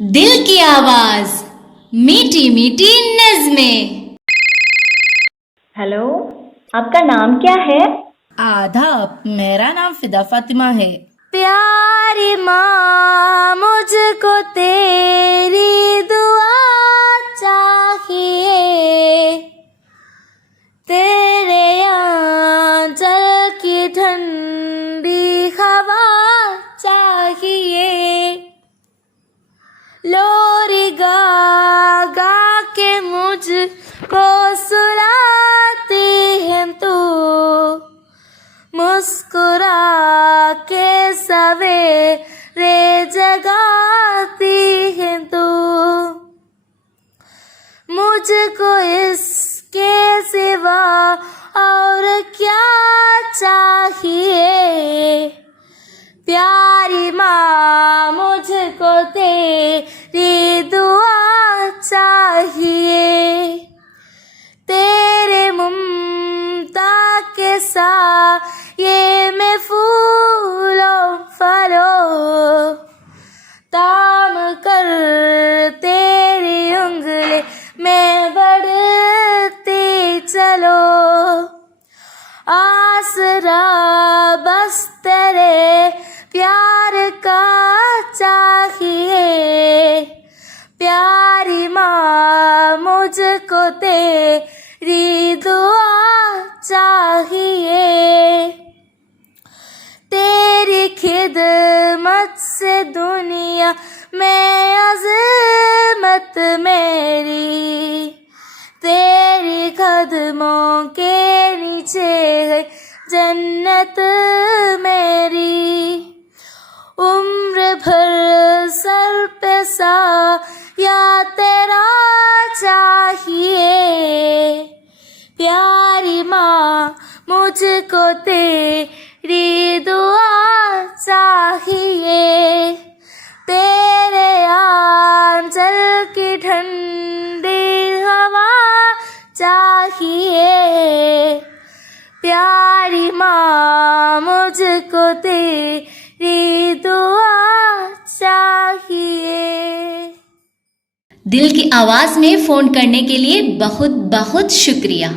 दिल की आवाज, मीठी मीठी नज़्में। हेलो, आपका नाम क्या है? आदाब, मेरा नाम फिदा फातिमा है। प्यारी माँ, मुझको तेरी दुआ चाहिए, तेरे आंचल की ठंडी हवा चाहिए। लोरी गा गा के मुझको सुलाती है तू, मुस्कुरा के सवेरे जगाती है तू। मुझको इसके सिवा और क्या चाहिए, प्यारी माँ मुझको तेरी दुआ चाहिए। तेरे ममता के साये में फूलों फलों ताम कर तेरी उंगली में बढ़ती चलो। आसरा बस तेरे प्यार का चाहिए, प्यारी माँ मुझको तेरी दुआ चाहिए। तेरी खिदमत से दुनिया में अज़मत मेरी, तेरी कदमों के नीचे है जन्नत मेरी। उम्र भर सर पे साया तेरा चाहिए, प्यारी माँ मुझको तेरी दुआ चाहिए। तेरे आंचल की ठंडी हवा चाहिए, प्यारी माँ मुझको तेरी दुआ चाहिए। दिल की आवाज में फोन करने के लिए बहुत बहुत शुक्रिया।